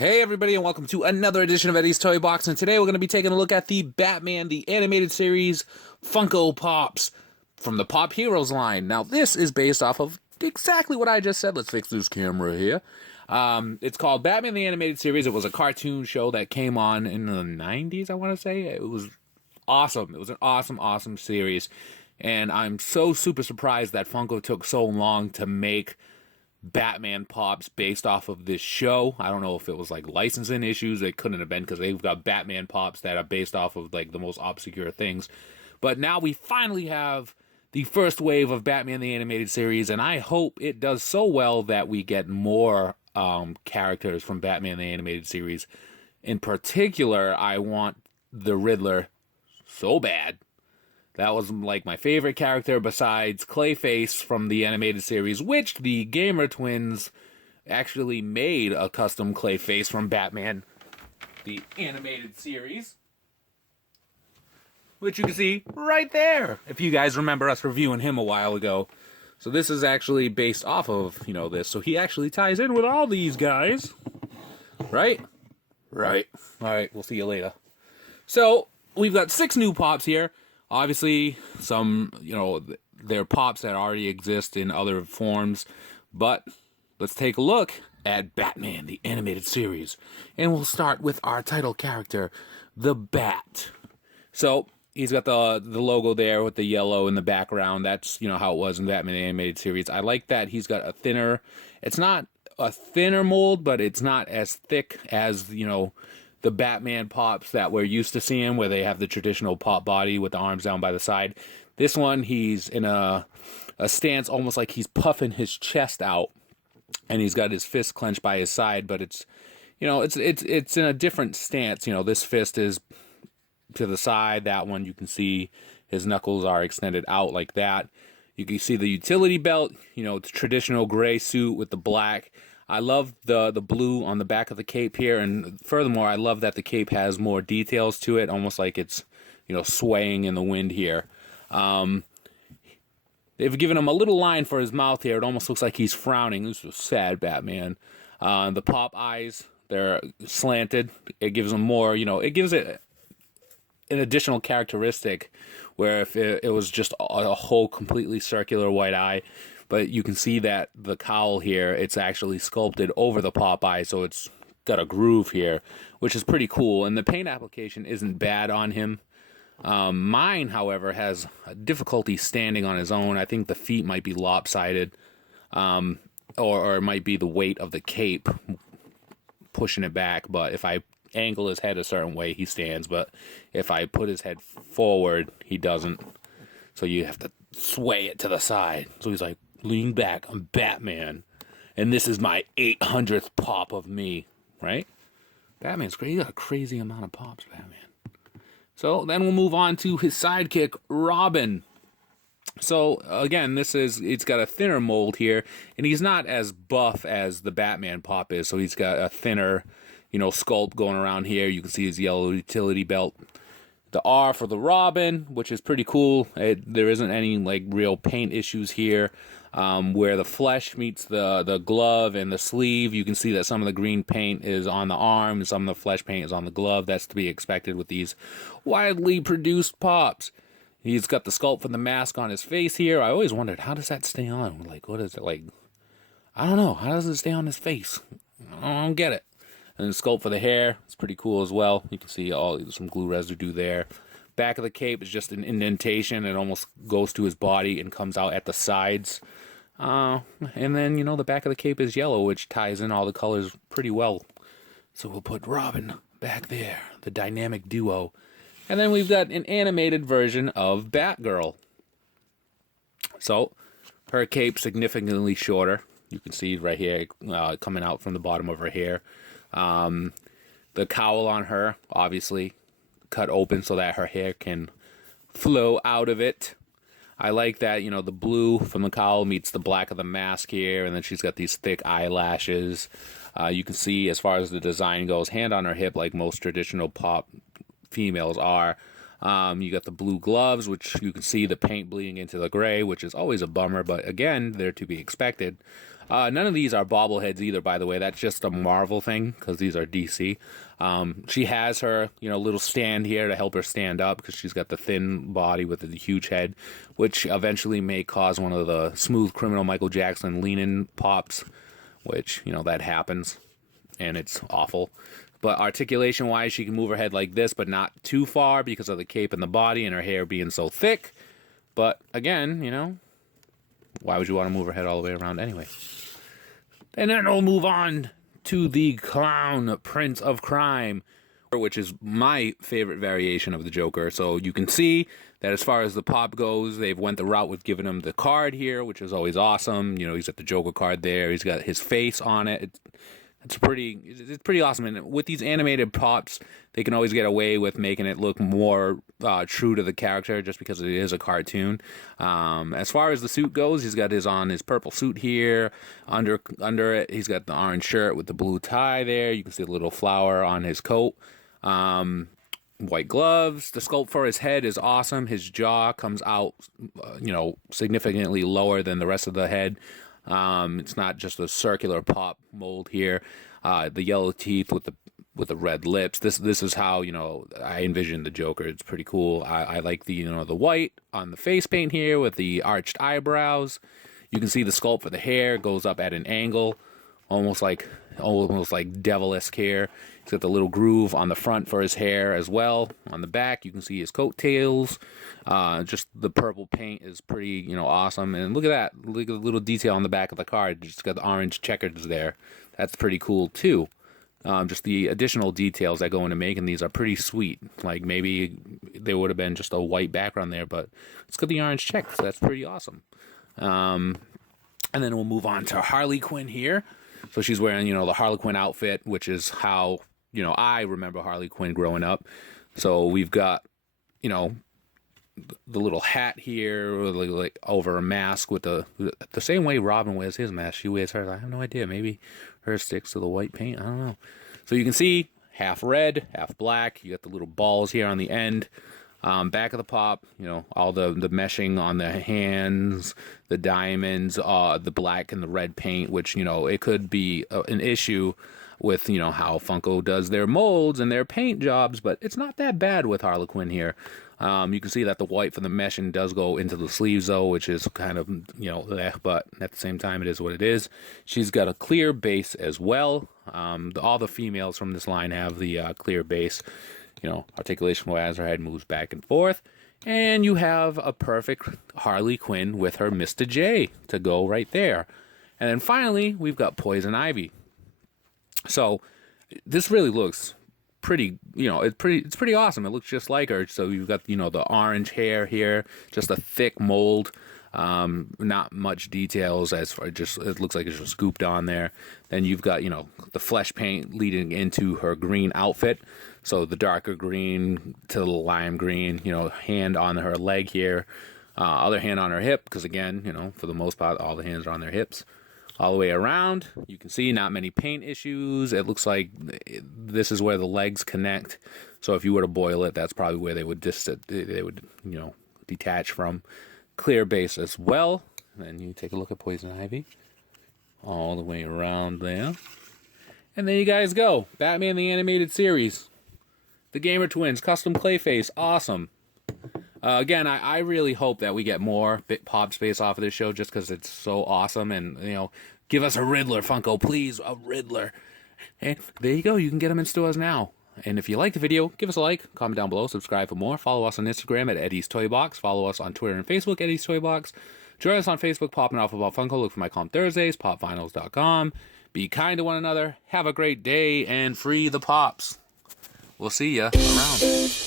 Hey everybody, and welcome to another edition of Eddie's Toy Box, and today we're going to be taking a look at the Batman, the animated series, Funko Pops, from the Pop Heroes line. Now, this is based off of exactly what I just said. Let's fix this camera here. It's called Batman, the animated series. It was a cartoon show that came on in the 90s, I want to say. It was awesome. It was an awesome series, and I'm so super surprised that Funko took so long to make Batman Pops based off of this show. I don't know if it was like licensing issues. It couldn't have been, because they've got Batman Pops that are based off of like the most obscure things. But now we finally have the first wave of Batman the Animated Series, and I hope it does so well that we get more characters from Batman the Animated Series. In particular, I want the Riddler so bad. That was like my favorite character besides Clayface from the animated series, which the Gamer Twins actually made a custom Clayface from Batman, the animated series, which you can see right there, if you guys remember us reviewing him a while ago. So this is actually based off of, this. So he actually ties in with all these guys, right? Right. All right, we'll see you later. So we've got 6 new Pops here. Obviously, some, they're Pops that already exist in other forms, but let's take a look at Batman, the animated series. And we'll start with our title character, the Bat. So, he's got the logo there with the yellow in the background. That's, how it was in Batman, the animated series. I like that he's got a thinner, it's not a thinner mold, but it's not as thick as, the Batman Pops that we're used to seeing, where they have the traditional Pop body with the arms down by the side. This one, he's in a stance almost like he's puffing his chest out, and he's got his fist clenched by his side, but it's in a different stance. This fist is to the side. That one, you can see his knuckles are extended out like that. You can see the utility belt, it's traditional gray suit with the black. I love the blue on the back of the cape here, and furthermore, I love that the cape has more details to it, almost like it's, swaying in the wind here. They've given him a little line for his mouth here. It almost looks like he's frowning. This is sad, Batman. The Pop eyes, they're slanted. It gives him more, it gives it an additional characteristic, where if it was just a whole completely circular white eye. But you can see that the cowl here, it's actually sculpted over the Pop eye, so it's got a groove here, which is pretty cool. And the paint application isn't bad on him. Mine, however, has difficulty standing on his own. I think the feet might be lopsided, or it might be the weight of the cape pushing it back. But if I angle his head a certain way, he stands. But if I put his head forward, he doesn't. So you have to sway it to the side. So he's like, lean back, I'm Batman, and this is my 800th Pop of me, right? Batman's crazy. He got a crazy amount of Pops, Batman. So then we'll move on to his sidekick, Robin. So again, it's got a thinner mold here, and he's not as buff as the Batman Pop is, so he's got a thinner, sculpt going around here. You can see his yellow utility belt. The R for the Robin, which is pretty cool. There isn't any real paint issues here. Where the flesh meets the glove and the sleeve, you can see that some of the green paint is on the arm and some of the flesh paint is on the glove. That's to be expected with these widely produced Pops. He's got the sculpt for the mask on his face here. I always wondered, how does that stay on? What is it like? I don't know. How does it stay on his face? I don't get it. And the sculpt for the hair is pretty cool as well. You can see some glue residue there. Back of the cape is just an indentation. It almost goes to his body and comes out at the sides. And then, the back of the cape is yellow, which ties in all the colors pretty well. So we'll put Robin back there, the dynamic duo. And then we've got an animated version of Batgirl. So her cape significantly shorter. You can see right here coming out from the bottom of her hair. The cowl on her, obviously, cut open so that her hair can flow out of it. I like that, the blue from the cowl meets the black of the mask here, and then she's got these thick eyelashes. You can see, as far as the design goes, hand on her hip like most traditional Pop females are. You got the blue gloves, which you can see the paint bleeding into the gray, which is always a bummer, but again, they're to be expected. None of these are bobbleheads either, by the way. That's just a Marvel thing, because these are DC. She has her, little stand here to help her stand up, because she's got the thin body with the huge head, which eventually may cause one of the Smooth Criminal Michael Jackson lean-in pops, which, that happens, and it's awful. But articulation-wise, she can move her head like this, but not too far because of the cape and the body and her hair being so thick. But, again, why would you want to move her head all the way around anyway? And then we'll move on to the Clown Prince of Crime, which is my favorite variation of the Joker. So you can see that as far as the pop goes, they've went the route with giving him the card here, which is always awesome. He's got the Joker card there. He's got his face on it. It's pretty awesome. And with these animated pops, they can always get away with making it look more true to the character, just because it is a cartoon. As far as the suit goes, he's got his purple suit here. Under it, he's got the orange shirt with the blue tie there. You can see the little flower on his coat. White gloves. The sculpt for his head is awesome. His jaw comes out, significantly lower than the rest of the head. It's not just a circular pop mold here. The yellow teeth with the red lips. This is how I envision the Joker. It's pretty cool. I like the the white on the face paint here with the arched eyebrows. You can see the sculpt for the hair goes up at an angle, almost like devil-esque hair. He's got the little groove on the front for his hair as well. On the back, you can see his coattails. Just the purple paint is pretty, awesome. And look at that. Look at the little detail on the back of the card. Just got the orange checkers there. That's pretty cool, too. Just the additional details that go into making these are pretty sweet. Like, maybe there would have been just a white background there, but it's got the orange check, so that's pretty awesome. And then we'll move on to Harley Quinn here. So she's wearing, the Harley Quinn outfit, which is how, I remember Harley Quinn growing up. So we've got, the little hat here, like over a mask with the same way Robin wears his mask. She wears hers. I have no idea. Maybe hers sticks to the white paint. I don't know. So you can see half red, half black. You got the little balls here on the end. Back of the pop, all the meshing on the hands, the diamonds, the black and the red paint, which, it could be an issue with, how Funko does their molds and their paint jobs, but it's not that bad with Harley Quinn here. You can see that the white for the meshing does go into the sleeves, though, which is kind of, but at the same time, it is what it is. She's got a clear base as well. All the females from this line have the clear base. Articulation-wise, her head moves back and forth. And you have a perfect Harley Quinn with her Mr. J to go right there. And then finally, we've got Poison Ivy. So this really looks pretty, it's pretty awesome. It looks just like her. So you've got, the orange hair here, just a thick mold. Not much details as far, it looks like it's just scooped on there. Then you've got, the flesh paint leading into her green outfit. So the darker green to the lime green, hand on her leg here, other hand on her hip, because again, for the most part, all the hands are on their hips. All the way around, you can see not many paint issues. It looks like this is where the legs connect. So if you were to boil it, that's probably where they would detach from. Clear base as well. And then you take a look at Poison Ivy. All the way around there. And there you guys go. Batman the Animated Series. The Gamer Twins, custom Clayface, awesome. Again, I really hope that we get more pop space off of this show just because it's so awesome. And, give us a Riddler, Funko, please, a Riddler. And there you go. You can get them in stores now. And if you like the video, give us a like, comment down below, subscribe for more. Follow us on Instagram at EddiesToyBox. Follow us on Twitter and Facebook, EddiesToyBox. Join us on Facebook, Popping Off About Funko. Look for my column Thursdays, popvinyls.com. Be kind to one another. Have a great day and free the pops. We'll see ya around.